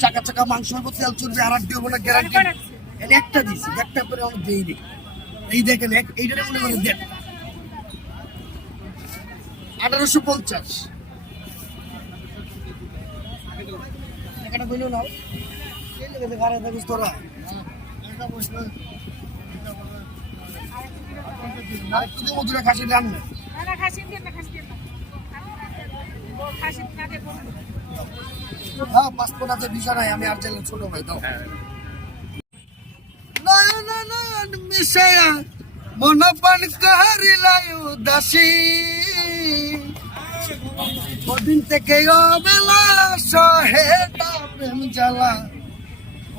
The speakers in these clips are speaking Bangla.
চাকা চাকা মাংস হইব, তেল চর্বি আর দিব না, গ্যারান্টি। একটা দিছি, একটা পরে আমি দেইনি। এই দেখেন এইটা মনে করেন দেন 1850 টাকাটা কইলো না ঘরে থাকিস তোরা। তুই মধুরা খাসি রান না, হ্যাঁ পাসপোর্ট আছে, ভিসা নাই, আমি আর্জেন্টিনার ছোট ভাই। দাও নয়ন নয়ন মিশায়া মন পান কারিলাই উদাসী, ওদিন থেকে অবেলা সহে না প্রেম জ্বালা,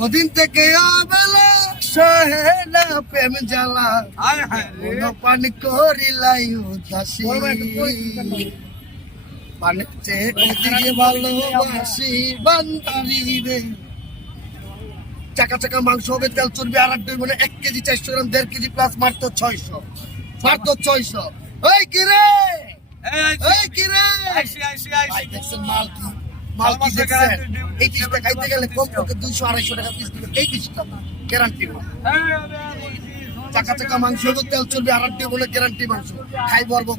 ওদিন থেকে অবেলা সহে না প্রেম জ্বালা, মন পান করিলাই উদাসী, পানের চেয়ে ওদিকে ভালোবাসি বান্দারি রে। চাকা চাকা মাংস হবে, তেল চর্বি আর 1 কেজি 400 গ্রাম, 1.5 কেজি প্লাস, মাত্র 600, মাত্র 600। ওই কি রে, ওই কি রে, ভাই দেখছেন মাল কি, মাল কি দেখছেন? এই ডিশটা খাইতে গেলে কমপক্ষে 200-250 টাকা পিস দিবে। এই ডিশটা গ্যারান্টি মাল। চাকা চাকা মাংস হবে, তেল চর্বি আর বলে গ্যারান্টি মাংস খাই বলবো।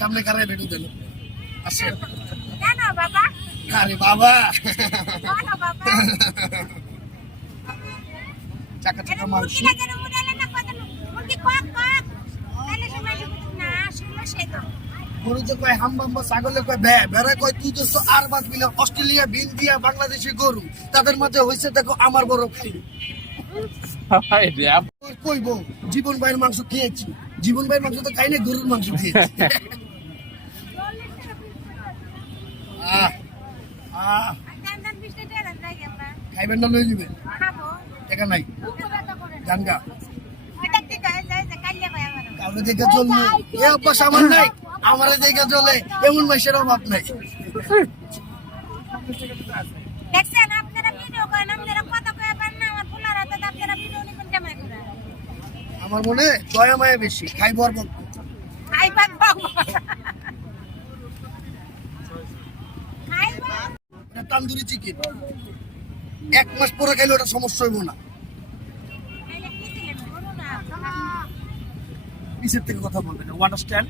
সামনে কারে বেড়ে দেন আসেন বাবা, চাকা চাকা মাংস গরু তো কয় হাম্বাম্বা, ছাগলে কয় ভ্যা, ভেড়া কয় তুই তো আর বাদ মিলে অস্ট্রেলিয়া, ইন্ডিয়া, বাংলাদেশি গরু, তাদের মাঝে হয়েছে দেখো আমার বড় খাই। কইব জীবন ভাইয়ের মাংস খেয়েছি, জীবন ভাইয়ের মাংস তো খাই না, গরুর মাংস খেয়েছি। খাইবেন না লয়ে যাবেন, টাকা নাই জানগা কাউকে দেখে চলবো, এ অভ্যাস আমার নাই, আমার দেখে চলে, এমন মাসের অভাব নাই। আমার মনে দয়া মায়া বেশি, খাইব আর বলবো তান্দুরি চিকেন 1 মাস পরে খাইলে ওটা সমস্যা হইব না। পিছের থেকে কথা বলবেন, আন্ডারস্ট্যান্ড?